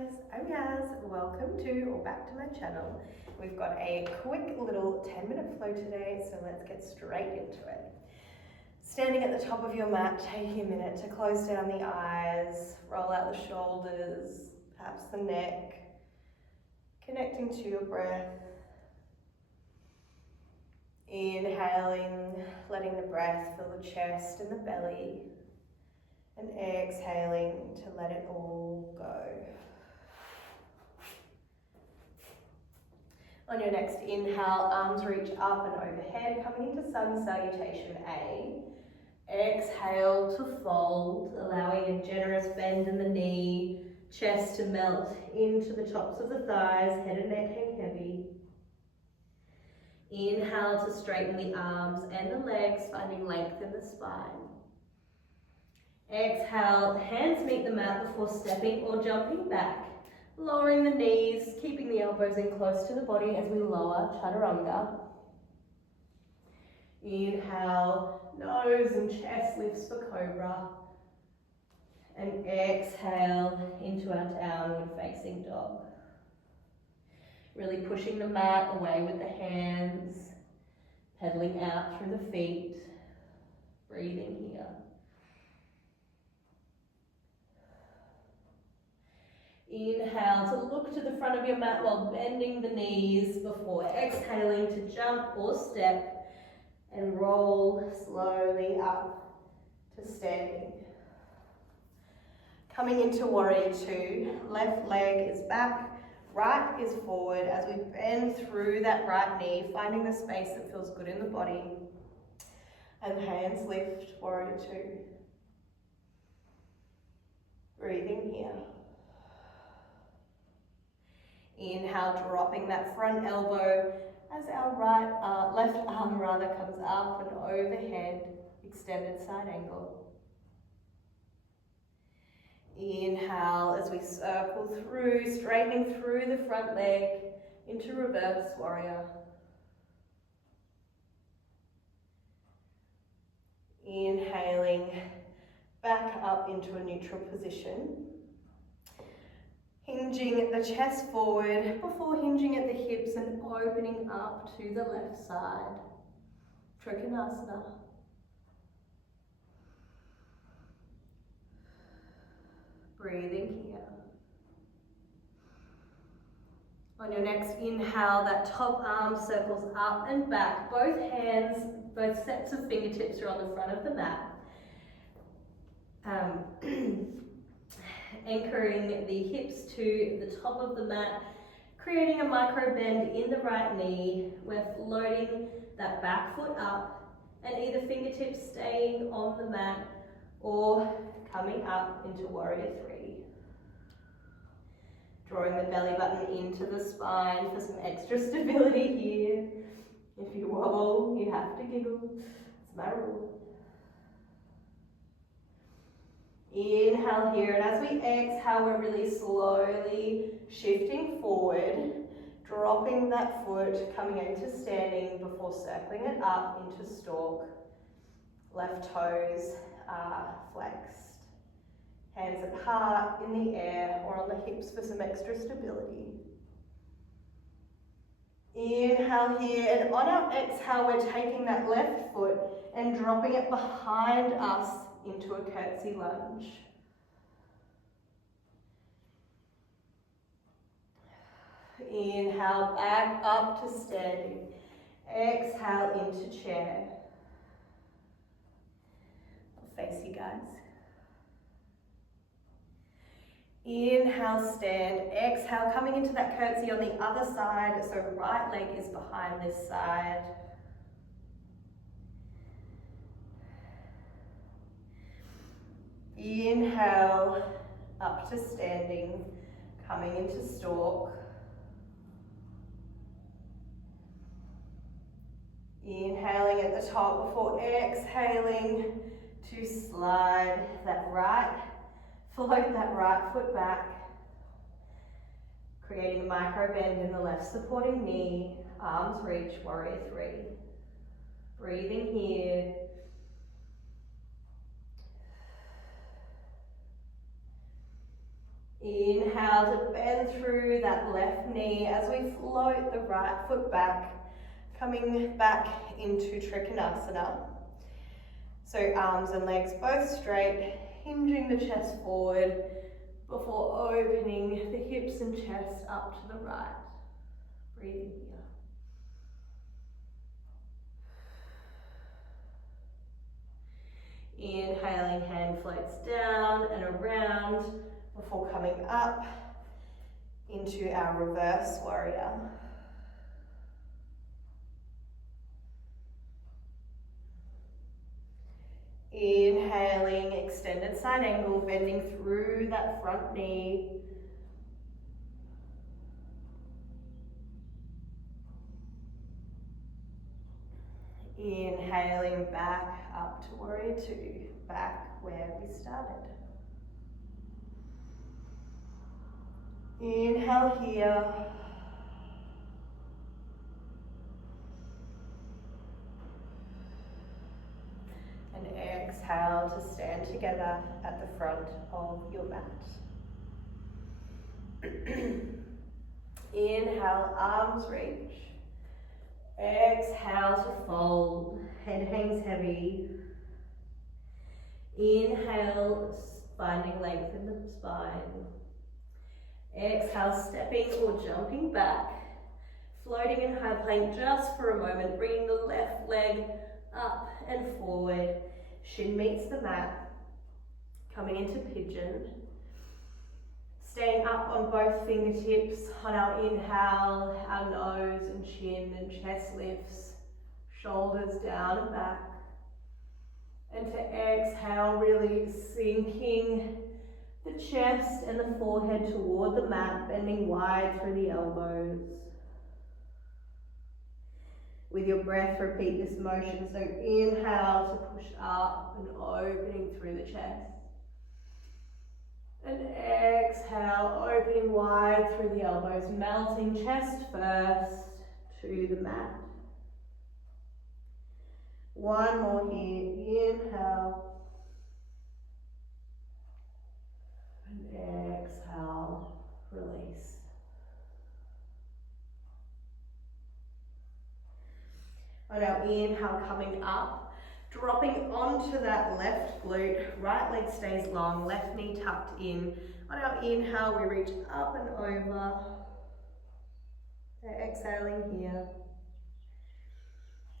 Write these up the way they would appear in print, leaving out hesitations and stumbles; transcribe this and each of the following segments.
I'm Yaz. Welcome to or back to my channel. We've got a quick little 10-minute flow today, so let's get straight into it. Standing at the top of your mat, taking a minute to close down the eyes, roll out the shoulders, perhaps the neck, connecting to your breath. Inhaling, letting the breath fill the chest and the belly, and exhaling to let it all go. On your next inhale, arms reach up and overhead, coming into sun salutation A. Exhale to fold, allowing a generous bend in the knee, chest to melt into the tops of the thighs, head and neck hang heavy. Inhale to straighten the arms and the legs, finding length in the spine. Exhale, hands meet the mat before stepping or jumping back. Lowering the knees, keeping the elbows in close to the body as we lower chaturanga. Inhale, nose and chest lifts for cobra. And exhale into our downward facing dog. Really pushing the mat away with the hands, pedaling out through the feet, breathing here. Inhale to look to the front of your mat while bending the knees before exhaling to jump or step and roll slowly up to standing. Coming into warrior two, left leg is back, right is forward as we bend through that right knee, finding the space that feels good in the body. And hands lift, warrior two. Breathing here. Inhale, dropping that front elbow as our left arm comes up and overhead, extended side angle. Inhale as we circle through, straightening through the front leg into reverse warrior. Inhaling back up into a neutral position. Hinging the chest forward before hinging at the hips and opening up to the left side. Trikonasana. Breathing here. On your next inhale, that top arm circles up and back. Both hands, both sets of fingertips are on the front of the mat. Anchoring the hips to the top of the mat, creating a micro bend in the right knee. We're floating that back foot up and either fingertips staying on the mat or coming up into warrior three. Drawing the belly button into the spine for some extra stability here. If you wobble, you have to giggle. It's my rule. Inhale here, and as we exhale, we're really slowly shifting forward, dropping that foot, coming into standing before circling it up into stalk. Left toes are flexed. Hands apart in the air or on the hips for some extra stability. Inhale here, and on our exhale, we're taking that left foot and dropping it behind us into a curtsy lunge. Inhale, back up to standing. Exhale into chair. I'll face you guys. Inhale, stand. Exhale, coming into that curtsy on the other side, so right leg is behind this side. Inhale, up to standing, coming into stalk. Inhaling at the top before exhaling to slide that right, float that right foot back, creating a micro bend in the left supporting knee, arms reach, warrior three. Breathing here. Inhale Inhale to bend through that left knee as we float the right foot back, coming back into Trikonasana. So arms and legs both straight, hinging the chest forward before opening the hips and chest up to the right. Breathing here. Inhaling, hand floats down and around before coming up into our reverse warrior. Inhaling, extended side angle, bending through that front knee. Inhaling back up to warrior two, back where we started. Inhale here. And exhale to stand together at the front of your mat. Inhale, arms reach. Exhale to fold, head hangs heavy. Inhale, finding length in the spine. Exhale, stepping or jumping back. Floating in high plank just for a moment, bringing the left leg up and forward. Shin meets the mat, coming into pigeon. Staying up on both fingertips. On our inhale, our nose and chin and chest lifts, shoulders down and back. And to exhale, really sinking the chest and the forehead toward the mat, bending wide through the elbows. With your breath, repeat this motion. So inhale to push up and opening through the chest. And exhale, opening wide through the elbows, melting chest first to the mat. One more here. Inhale. And exhale, release. On our inhale, coming up, dropping onto that left glute, right leg stays long, left knee tucked in. On our inhale, we reach up and over. Exhaling here.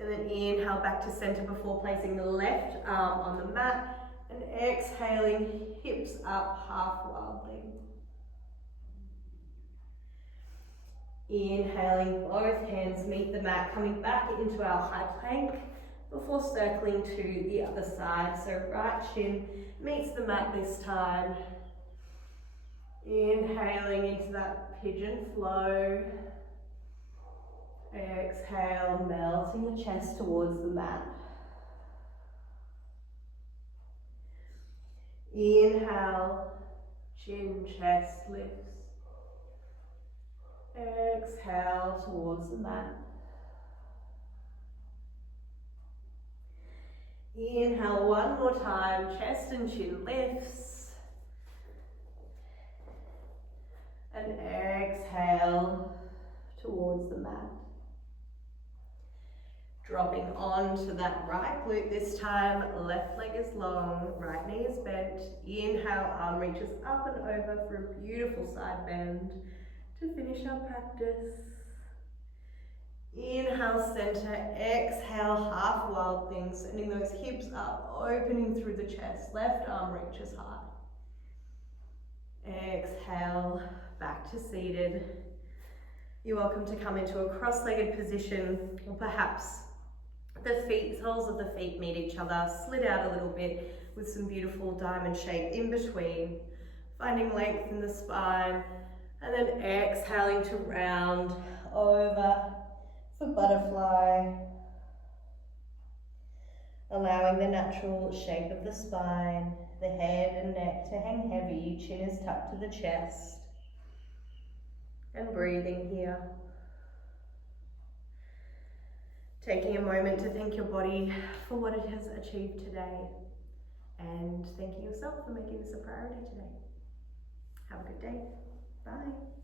And then inhale back to center before placing the left arm on the mat. And exhaling, hips up, half wildly. Inhaling, both hands meet the mat, coming back into our high plank before circling to the other side. So right shin meets the mat this time. Inhaling into that pigeon flow. Exhale, melting the chest towards the mat. Inhale, chin, chest lifts. Exhale towards the mat. Inhale one more time, chest and chin lifts. And exhale towards the mat. Dropping onto that right glute this time, left leg is long, right knee is bent. Inhale, arm reaches up and over for a beautiful side bend to finish our practice. Inhale, center, exhale, half wild thing, sending those hips up, opening through the chest, left arm reaches high. Exhale, back to seated. You're welcome to come into a cross-legged position, or perhaps the soles of the feet meet each other, slid out a little bit with some beautiful diamond shape in between, finding length in the spine, and then exhaling to round over for butterfly, allowing the natural shape of the spine, the head and neck to hang heavy, chin is tucked to the chest, and breathing here. Taking a moment to thank your body for what it has achieved today, and thanking yourself for making this a priority today. Have a good day. Bye.